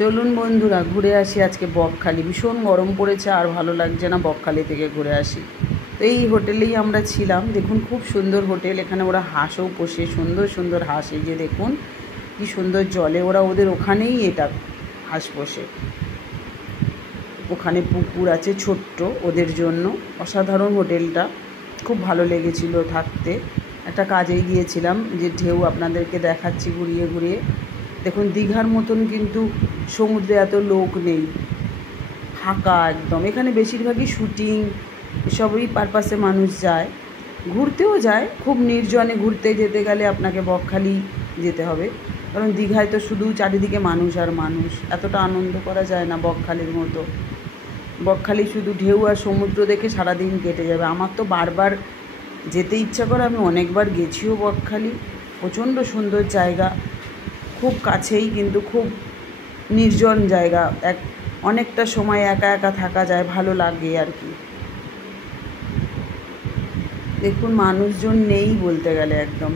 চলুন বন্ধুরা ঘুরে আসি আজকে বকখালি। ভীষণ গরম পড়েছে, আর ভালো লাগছে না, বকখালি থেকে ঘুরে আসি। তো এই হোটেলেই আমরা ছিলাম। দেখুন খুব সুন্দর হোটেল, এখানে ওরা হাঁসও পোষে, সুন্দর সুন্দর হাঁস। এই যে দেখুন কি সুন্দর জলে ওরা ওদের ওখানেই এটা হাঁস পোষে। ওখানে পুকুর আছে ছোট্ট ওদের জন্য। অসাধারণ হোটেলটা, খুব ভালো লেগেছিল থাকতে। একটা কাজেই গিয়েছিলাম, যে ঢেউ আপনাদেরকে দেখাচ্ছি ঘুরিয়ে ঘুরিয়ে। দেখুন দীঘার মতন কিন্তু সমুদ্রে এত লোক নেই, ফাঁকা একদম। এখানে বেশিরভাগই শুটিং এসবই পারপাসে মানুষ যায়, ঘুরতেও যায়। খুব নির্জনে ঘুরতে যেতে গেলে আপনাকে বকখালি যেতে হবে, কারণ দীঘায় তো শুধু চারিদিকে মানুষ আর মানুষ, এতটা আনন্দ করা যায় না বকখালির মতো। বকখালি শুধু ঢেউ আর সমুদ্র দেখে সারাদিন কেটে যাবে। আমার তো বারবার যেতে ইচ্ছা করে, আমি অনেকবার গেছিও বকখালি। প্রচণ্ড সুন্দর জায়গা, খুব কাছেই কিন্তু খুব নির্জন জায়গা। অনেকটা সময় একা একা থাকা যায়, ভালো লাগে আর কি। দেখুন মানুষজন নেই বলতে গেলে একদম।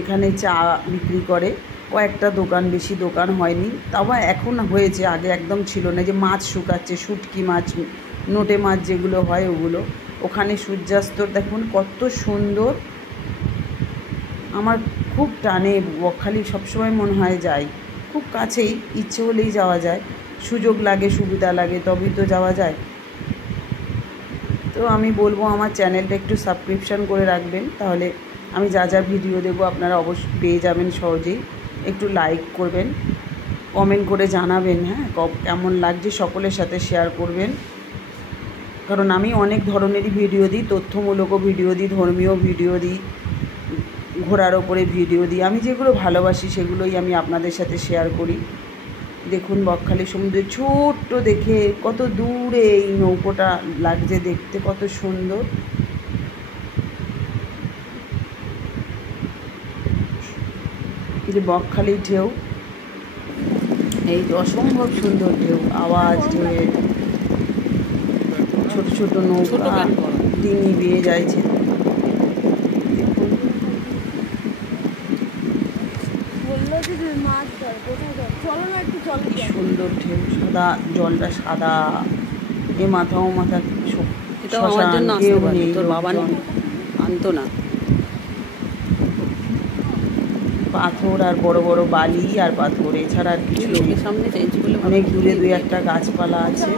এখানে চা বিক্রি করে কয়েকটা দোকান, বেশি দোকান হয়নি, তাও এখন হয়েছে, আগে একদম ছিল না। যে মাছ শুকাচ্ছে, শুটকি মাছ, নোটে মাছ যেগুলো হয় ওগুলো। ওখানে সূর্যাস্ত দেখুন কত সুন্দর। আমার খুব টানে বকখালি, সবসময় মনে হয় যাই। খুব কাছেই, ইচ্ছে হলেই যাওয়া যায়, সুযোগ লাগে সুবিধা লাগে তবেই তো যাওয়া যায়। তো আমি বলবো আমার চ্যানেলটা একটু সাবস্ক্রিপশান করে রাখবেন, তাহলে আমি যা যা ভিডিও দেবো আপনারা অবশ্যই পেয়ে যাবেন সহজেই। একটু লাইক করবেন, কমেন্ট করে জানাবেন, হ্যাঁ কেমন লাগছে, সকলের সাথে শেয়ার করবেন। কারণ আমি অনেক ধরনেরই ভিডিও দিই, তথ্যমূলকও ভিডিও দিই, ধর্মীয় ভিডিও দিই, ঘোরার ওপরে ভিডিও দিই। আমি যেগুলো ভালোবাসি সেগুলোই আমি আপনাদের সাথে শেয়ার করি। দেখুন বকখালি সমুদ্রে ছোট্ট দেখে কত দূরে এই নৌকোটা লাগছে দেখতে, কত সুন্দর। যে বকখালি ঢেউ, এই অসম্ভব সুন্দর ঢেউ, আওয়াজ ঢেউ, ছোট ছোট নৌকা ডিঙি বেয়ে যাইছে। সুন্দর ঢেউ, সাদা জলটা সাদা, এ মাথা ও মাথা শ্মশান, কেউ নেই, তোর বাবা আনতো না। পাথর আর বড় বড় বালি আর পাথর, এছাড়া আর কিছু নেই। সামনে অনেক দূরে দুই একটা গাছপালা আছে।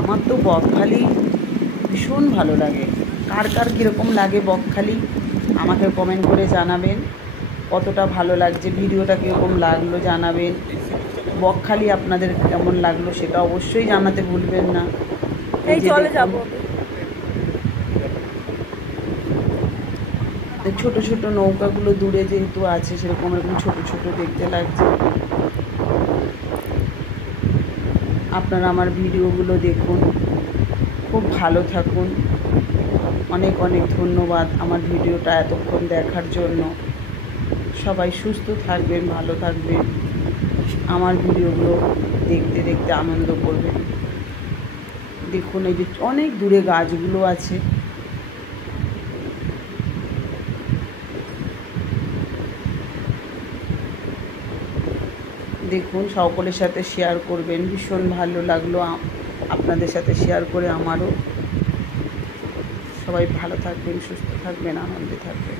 আমার তো বকখালি ভীষণ ভালো লাগে। কার কার কীরকম লাগে বকখালি আমাকে কমেন্ট করে জানাবেন। কতটা ভালো লাগছে, ভিডিওটা কীরকম লাগলো জানাবেন। বকখালি আপনাদের কেমন লাগলো সেটা অবশ্যই জানাতে ভুলবেন না। এই চলে যাব, ছোট ছোট নৌকাগুলো দূরে যেহেতু আছে, সেরকম এরকম ছোট ছোট দেখতে লাগছে। আপনারা আমার ভিডিওগুলো দেখুন, খুব ভালো থাকুন। অনেক অনেক ধন্যবাদ আমার ভিডিওটা এতক্ষণ দেখার জন্য। সবাই সুস্থ থাকবেন, ভালো থাকবেন, আমার ভিডিওগুলো দেখতে দেখতে আনন্দ করবেন। দেখুন এই যে অনেক দূরে গাছগুলো আছে। দেখুন সকলের সাথে শেয়ার করবেন, ভীষণ ভালো লাগলো আপনাদের সাথে শেয়ার করে আমারও। সবাই ভালো থাকবেন, সুস্থ থাকবেন, আনন্দে থাকবেন।